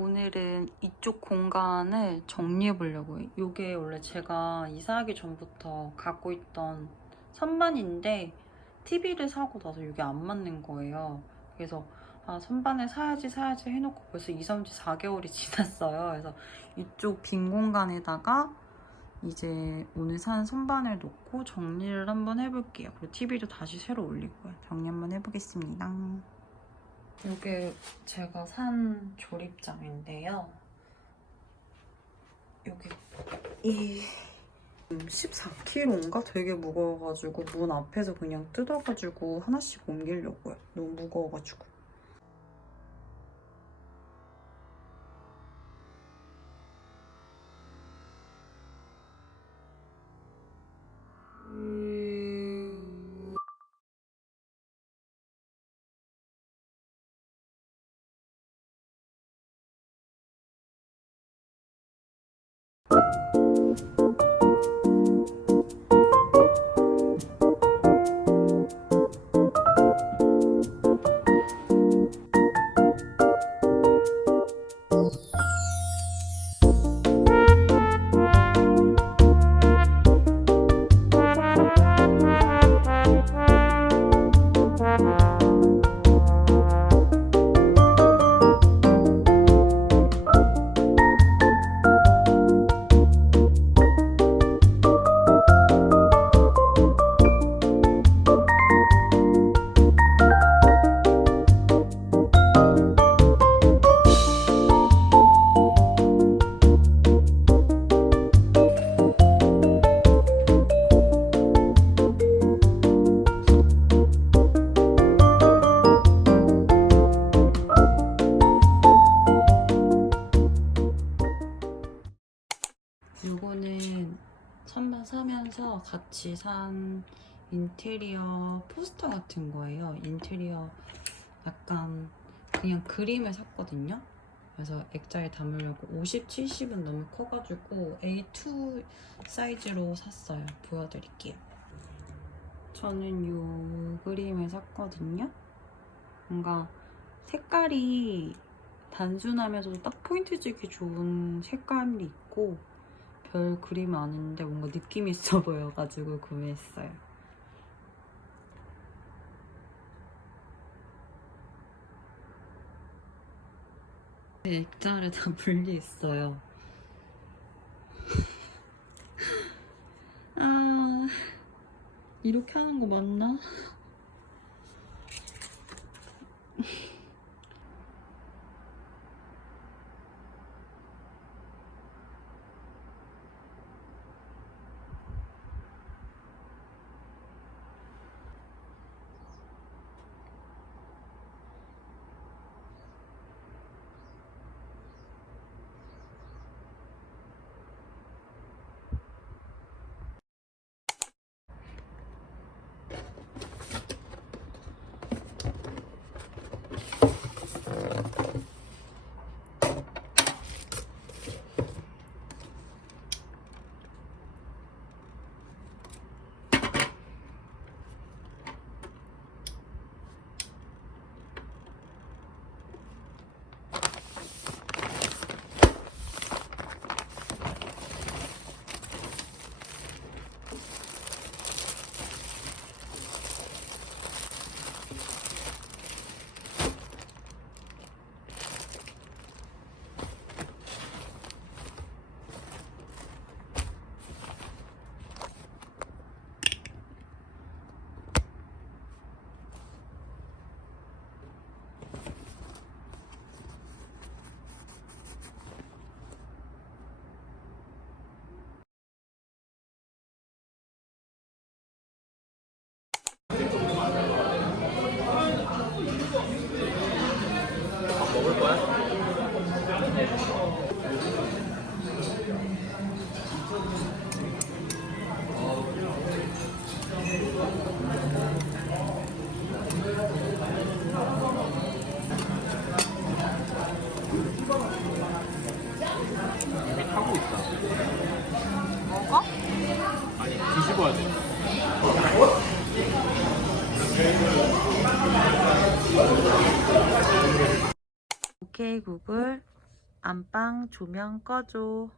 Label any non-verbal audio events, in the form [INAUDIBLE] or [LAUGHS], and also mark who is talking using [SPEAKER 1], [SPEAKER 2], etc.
[SPEAKER 1] 오늘은 이쪽 공간을 정리해 보려고요. 이게 원래 제가 이사하기 전부터 갖고 있던 선반인데 TV를 사고 나서 이게 안 맞는 거예요. 그래서 아, 선반을 사야지 사야지 해놓고 벌써 2, 3주 4개월이 지났어요. 그래서 이쪽 빈 공간에다가 이제 오늘 산 선반을 놓고 정리를 한번 해볼게요. 그리고 TV도 다시 새로 올리고요. 정리 한번 해보겠습니다. 이게 제가 산 조립장인데요. 여기 이 14kg인가? 되게 무거워가지고 문 앞에서 그냥 뜯어가지고 하나씩 옮기려고요. 너무 무거워가지고. 이 같이 산 인테리어 포스터 같은 거예요. 인테리어 약간 그냥 그림을 샀거든요. 그래서 액자에 담으려고 50, 70은 너무 커가지고 A2 사이즈로 샀어요. 보여드릴게요. 저는 이 그림을 샀거든요. 뭔가 색깔이 단순하면서도 딱 포인트 주기 좋은 색감이 있고 별 그림은 아닌데 뭔가 느낌 있어 [LAUGHS] 보여가지고 구매했어요. 네, 액자를 다 [LAUGHS] 분리했어요. [LAUGHS] 아, 이렇게 하는 거 맞나? 오케이 구글 안방 조명 꺼줘.